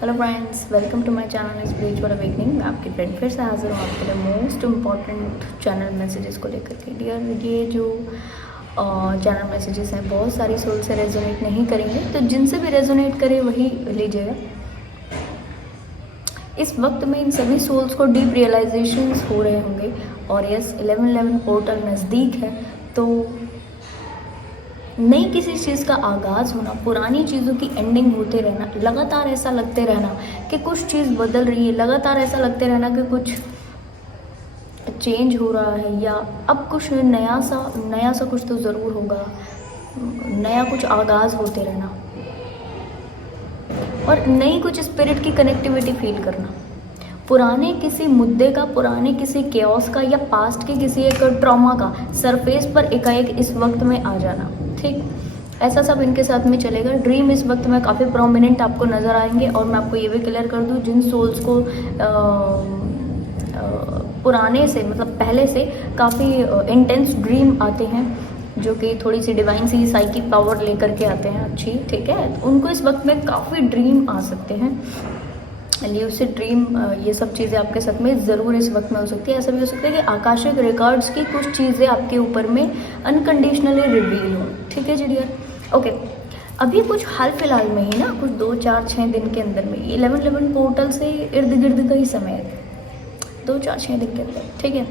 Hello friends, welcome to my channel spiritual awakening. मैं आपकी friend फिर से हाजिर हूँ आपके लिए मोस्ट इम्पॉर्टेंट चैनल मैसेजेस को लेकर के। डियर, ये जो चैनल मैसेजेस हैं बहुत सारी सोल से रेजोनेट नहीं करेंगे, तो जिनसे भी रेजोनेट करे वही लीजिएगा। इस वक्त में इन सभी सोल्स को डीप रियलाइजेशंस हो रहे होंगे और यस 1111 पोर्टल नज़दीक है, तो नई किसी चीज़ का आगाज़ होना, पुरानी चीज़ों की एंडिंग होते रहना, लगातार ऐसा लगते रहना कि कुछ चीज़ बदल रही है, लगातार ऐसा लगते रहना कि कुछ चेंज हो रहा है या अब कुछ नया सा कुछ तो ज़रूर होगा, नया कुछ आगाज़ होते रहना और नई कुछ स्पिरिट की कनेक्टिविटी फील करना, पुराने किसी मुद्दे का, पुराने किसी केओस का या पास्ट के किसी एक ट्रॉमा का सरफेस पर एकाएक इस वक्त में आ जाना। ठीक, ऐसा सब इनके साथ में चलेगा। ड्रीम इस वक्त में काफ़ी प्रोमिनेंट आपको नज़र आएंगे और मैं आपको ये भी क्लियर कर दूँ, जिन सोल्स को पुराने से मतलब पहले से काफ़ी इंटेंस ड्रीम आते हैं, जो कि थोड़ी सी डिवाइन सी साइकिक पावर लेकर के आते हैं अच्छी, ठीक है, तो उनको इस वक्त में काफ़ी ड्रीम आ सकते हैं। ल्यूसिड ड्रीम, ये सब चीज़ें आपके साथ में ज़रूर इस वक्त में हो सकती है। ऐसा भी हो सकता है कि आकाशिक रिकॉर्ड्स की कुछ चीज़ें आपके ऊपर में अनकंडीशनली रिवील हो। ठीक है जी डियर, ओके। अभी कुछ हाल फिलहाल में ही ना, कुछ 2 4 6 दिन के अंदर में 1111 पोर्टल से इर्द गिर्द का ही समय है, 2 4 6 दिन के अंदर, ठीक है।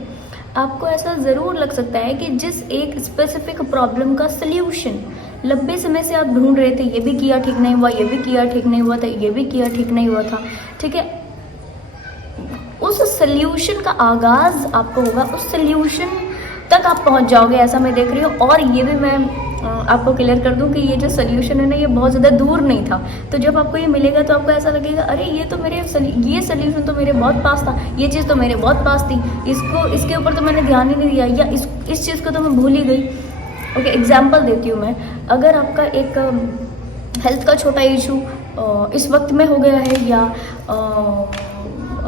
आपको ऐसा ज़रूर लग सकता है कि जिस एक स्पेसिफिक प्रॉब्लम का सल्यूशन लंबे समय से आप ढूंढ रहे थे, ये भी किया ठीक नहीं हुआ, ये भी किया ठीक नहीं हुआ था, ये भी किया ठीक नहीं हुआ था, ठीक है, उस सल्यूशन का आगाज़ आपको होगा, उस सल्यूशन तक आप पहुंच जाओगे, ऐसा मैं देख रही हूँ। और ये भी मैं आपको क्लियर कर दूं कि ये जो सोल्यूशन है ना, ये बहुत ज़्यादा दूर नहीं था। तो जब आपको ये मिलेगा तो आपको ऐसा लगेगा, अरे ये तो ये सोल्यूशन तो मेरे बहुत पास था, ये चीज़ तो मेरे बहुत पास थी, इसके ऊपर तो मैंने ध्यान ही नहीं दिया, या इस चीज़ को तो मैं भूल ही गई। ओके, एग्जाम्पल देती हूँ मैं। अगर आपका एक हेल्थ का छोटा इशू इस वक्त में हो गया है, या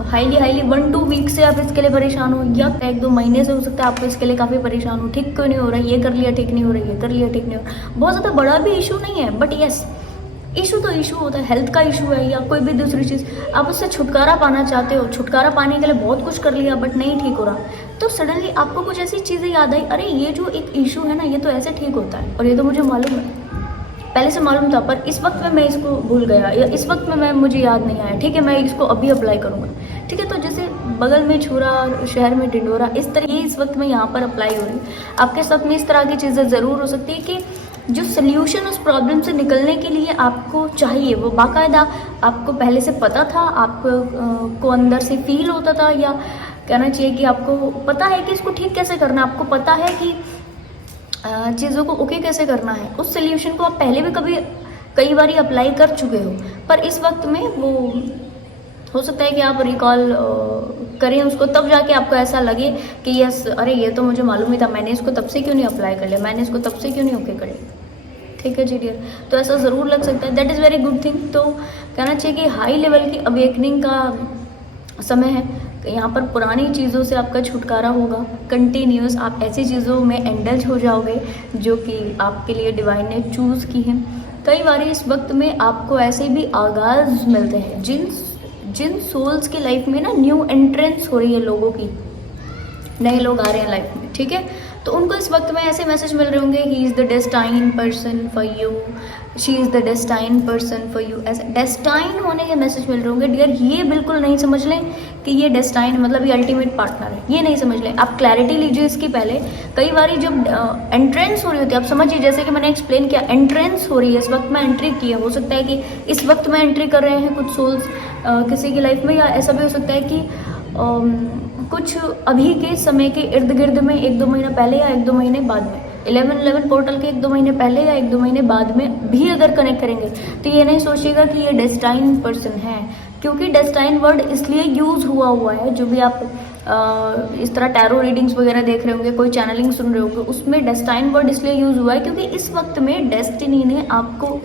हाईली 1-2 वीक से आप इसके लिए परेशान हो, या 1-2 महीने से हो सकता है आपको इसके लिए काफ़ी परेशान हो, ठीक क्यों नहीं हो रहा है, ये कर लिया ठीक नहीं हो रहा है, ये कर लिया ठीक नहीं हो रहा है। बहुत ज़्यादा बड़ा भी इशू नहीं है, बट यस, इशू तो इशू होता है। हेल्थ का इशू है या कोई भी दूसरी चीज़, आप उससे छुटकारा पाना चाहते हो, छुटकारा पाने के लिए बहुत कुछ कर लिया बट नहीं ठीक हो रहा, तो सडनली आपको कुछ ऐसी चीज़ें याद आई, अरे ये जो एक इशू है ना, ये तो ऐसे ठीक होता है और ये तो मुझे मालूम है, पहले से मालूम था, पर इस वक्त में मैं इसको भूल गया, या इस वक्त में मुझे याद नहीं आया, ठीक है, मैं इसको अभी अप्लाई करूँगा। ठीक है, तो जैसे बगल में छुरा और शहर में ढिंडोरा, इस तरह ये इस वक्त में यहाँ पर अप्लाई हो रही है। आपके साथ में इस तरह की चीज़ें ज़रूर हो सकती है कि जो सोल्यूशन उस प्रॉब्लम से निकलने के लिए आपको चाहिए, वो बाकायदा आपको पहले से पता था, आपको अंदर से फील होता था, या कहना चाहिए कि आपको पता है कि इसको ठीक कैसे करना है, आपको पता है कि चीज़ों को ओके कैसे करना है। उस सोल्यूशन को आप पहले भी कई बार अप्लाई कर चुके हो, पर इस वक्त में वो हो सकता है कि आप रिकॉल करें उसको, तब जाके आपको ऐसा लगे कि यस, अरे ये तो मुझे मालूम ही था, मैंने इसको तब से क्यों नहीं अप्लाई कर लिया, मैंने इसको तब से क्यों नहीं ओके कर लिया। ठीक है जी डियर, तो ऐसा ज़रूर लग सकता है, that is very good thing. तो कहना चाहिए कि हाई लेवल की अवेकनिंग का समय है। यहाँ पर पुरानी चीज़ों से आपका छुटकारा होगा, कंटिन्यूस आप ऐसी चीज़ों में एंडल्ज हो जाओगे जो कि आपके लिए डिवाइन ने चूज़ की है। कई बार इस वक्त में आपको ऐसे भी आगाज़ मिलते हैं, जिन सोल्स की लाइफ में ना न्यू एंट्रेंस हो रही है, लोगों की नए लोग आ रहे हैं लाइफ में, ठीक है, तो उनको इस वक्त में ऐसे मैसेज मिल रहे होंगे, he is the destined person for you, she is the destined person for you, ऐसे डेस्टाइन होने के मैसेज मिल रहे होंगे। डियर, ये बिल्कुल नहीं समझ लें कि ये डेस्टाइन मतलब ये अल्टीमेट पार्टनर है, ये नहीं समझ लें, आप क्लैरिटी लीजिए इसकी पहले। कई बार जब एंट्रेंस हो रही होती है, आप समझिए, जैसे कि मैंने एक्सप्लेन किया, एंट्रेंस हो रही है, इस वक्त में एंट्री की है, हो सकता है कि इस वक्त में एंट्री कर रहे हैं कुछ सोल्स किसी की लाइफ में, या ऐसा भी हो सकता है कि कुछ अभी के समय के इर्द गिर्द में 1-2 महीना पहले या 1-2 महीने बाद में, 1111 पोर्टल के 1-2 महीने पहले या 1-2 महीने बाद में भी अगर कनेक्ट करेंगे, तो ये नहीं सोचिएगा कि ये डेस्टाइन पर्सन है, क्योंकि डेस्टाइन वर्ड इसलिए यूज़ हुआ है, जो भी आप इस तरह टैरो रीडिंग्स वगैरह देख रहे होंगे, कोई चैनलिंग सुन रहे होंगे, उसमें डेस्टाइन वर्ड इसलिए यूज़ हुआ है क्योंकि इस वक्त में डेस्टिनी ने आपको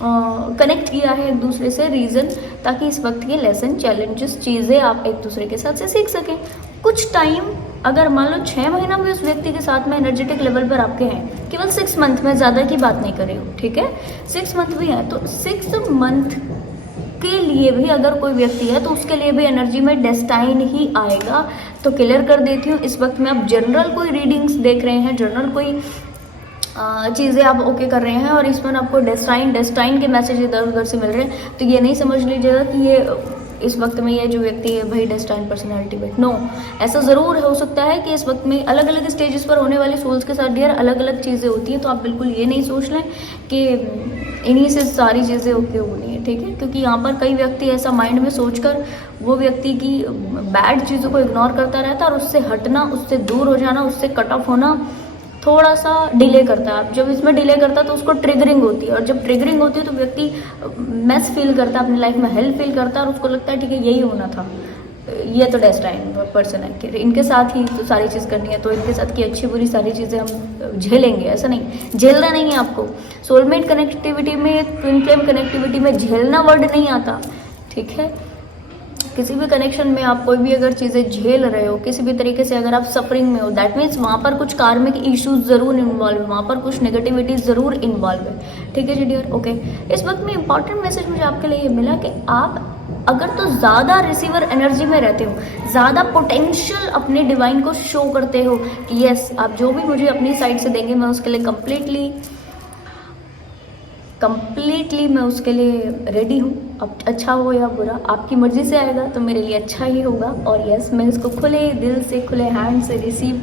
कनेक्ट किया है एक दूसरे से, रीज़न, ताकि इस वक्त के लेसन, चैलेंजेस, चीज़ें आप एक दूसरे के साथ से सीख सकें। कुछ टाइम, अगर मान लो 6 महीना भी उस व्यक्ति के साथ में एनर्जेटिक लेवल पर आपके हैं, केवल 6 मंथ में, ज़्यादा की बात नहीं कर रही हूँ, ठीक है, 6 मंथ भी है, तो 6 मंथ उसके लिए भी अगर कोई व्यक्ति है तो उसके लिए भी एनर्जी में डेस्टाइन ही आएगा। तो क्लियर कर देती हूँ, इस वक्त में आप जनरल कोई रीडिंग्स देख रहे हैं, जनरल कोई चीज़ें आप ओके कर रहे हैं और इसमें आपको डेस्टाइन के मैसेज इधर उधर से मिल रहे हैं, तो ये नहीं समझ लीजिएगा कि ये इस वक्त में ये जो व्यक्ति है भाई डेस्टाइन पर्सनैलिटी में। नो, ऐसा ज़रूर हो सकता है कि इस वक्त में अलग अलग स्टेजेस पर होने वाली सोल्स के साथ डियर अलग अलग चीज़ें होती हैं, तो आप बिल्कुल ये नहीं सोच लें कि इन्हीं से सारी चीज़ें ओके होनी है, ठीक है। क्योंकि यहाँ पर कई व्यक्ति ऐसा माइंड में सोचकर वो व्यक्ति की बैड चीज़ों को इग्नोर करता रहता है और उससे हटना, उससे दूर हो जाना, उससे कट ऑफ होना थोड़ा सा डिले करता है। जब इसमें डिले करता है तो उसको ट्रिगरिंग होती है, और जब ट्रिगरिंग होती है तो व्यक्ति मेस फील करता है, अपनी लाइफ में हेल्प फील करता है और उसको लगता है ठीक है यही होना था, ये तो डेस्टाइन पर्सन है कि इनके साथ ही तो सारी चीज़ करनी है, तो इनके साथ की अच्छी बुरी सारी चीज़ें हम झेलेंगे। ऐसा नहीं, झेलना नहीं है आपको। सोलमेट कनेक्टिविटी में, ट्विन फ्लेम कनेक्टिविटी में झेलना वर्ड नहीं आता, ठीक है। किसी भी कनेक्शन में आप कोई भी अगर चीज़ें झेल रहे हो, किसी भी तरीके से अगर आप सफरिंग में हो, दैट मीन्स वहाँ पर कुछ कार्मिक इश्यूज ज़रूर इन्वॉल्व है, वहाँ पर कुछ नेगेटिविटी ज़रूर इन्वॉल्व है, ठीक है जी डियर। ओके, इस वक्त में इंपॉर्टेंट मैसेज मुझे आपके लिए ये मिला कि आप अगर तो ज़्यादा रिसीवर एनर्जी में रहते हो, ज़्यादा पोटेंशियल अपने डिवाइन को शो करते हो कि यस आप जो भी मुझे अपनी साइड से देंगे मैं उसके लिए कंप्लीटली मैं उसके लिए रेडी हूँ। अब अच्छा हो या बुरा आपकी मर्जी से आएगा तो मेरे लिए अच्छा ही होगा, और यस मैं इसको खुले दिल से, खुले हैंड से रिसीव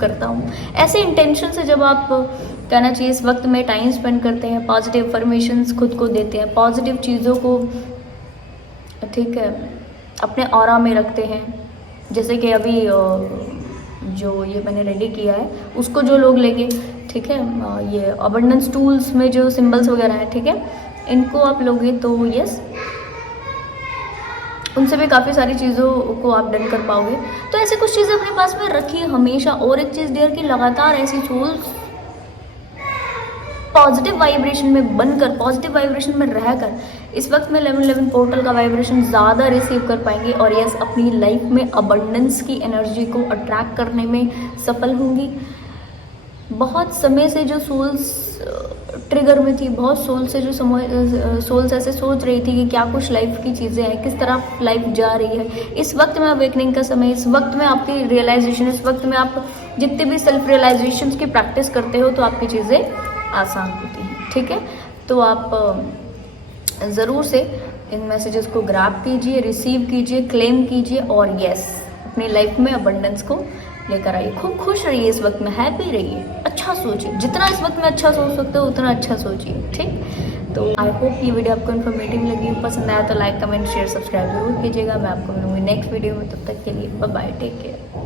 करता हूँ। ऐसे इंटेंशन से जब आप कहना चाहिए इस वक्त में टाइम स्पेंड करते हैं, पॉजिटिव अफर्मेशंस खुद को देते हैं, पॉजिटिव चीज़ों को, ठीक है, अपने ऑरा में रखते हैं। जैसे कि अभी जो ये मैंने रेडी किया है उसको जो लोग लेंगे, ठीक है, ये अबंडेंस टूल्स में जो सिंबल्स वगैरह है, ठीक है, इनको आप लोगे तो यस उनसे भी काफ़ी सारी चीज़ों को आप डन कर पाओगे। तो ऐसी कुछ चीज़ें अपने पास में रखिए हमेशा। और एक चीज़ डियर कि लगातार ऐसी सोल्स पॉजिटिव वाइब्रेशन में बनकर, पॉजिटिव वाइब्रेशन में रहकर इस वक्त में 1111 पोर्टल का वाइब्रेशन ज़्यादा रिसीव कर पाएंगे और यस अपनी लाइफ में अबंडेंस की एनर्जी को अट्रैक्ट करने में सफल होंगी। बहुत समय से जो सोल्स ट्रिगर में थी, बहुत सोल से जो सोल्स ऐसे सोच रही थी कि क्या कुछ लाइफ की चीज़ें हैं, किस तरह लाइफ जा रही है, इस वक्त में अवेकनिंग का समय, इस वक्त में आपकी रियलाइजेशन, इस वक्त में आप जितने भी सेल्फ रियलाइजेशन की प्रैक्टिस करते हो तो आपकी चीज़ें आसान होती हैं, ठीक है। तो आप ज़रूर से इन मैसेजेस को ग्रैब कीजिए, रिसीव कीजिए, क्लेम कीजिए और यस अपनी लाइफ में अबंडेंस को लेकर आइए। खूब खुश रहिए, इस वक्त में हैप्पी रहिए, अच्छा सोचिए, जितना इस वक्त में अच्छा सोच सकते हो उतना अच्छा सोचिए, ठीक। तो आई होप ये वीडियो आपको इन्फॉर्मेटिव लगी, पसंद आया तो लाइक कमेंट शेयर सब्सक्राइब जरूर कीजिएगा। मैं आपको मिलूंगी नेक्स्ट वीडियो में, तब तक के लिए बाय बाय, टेक केयर।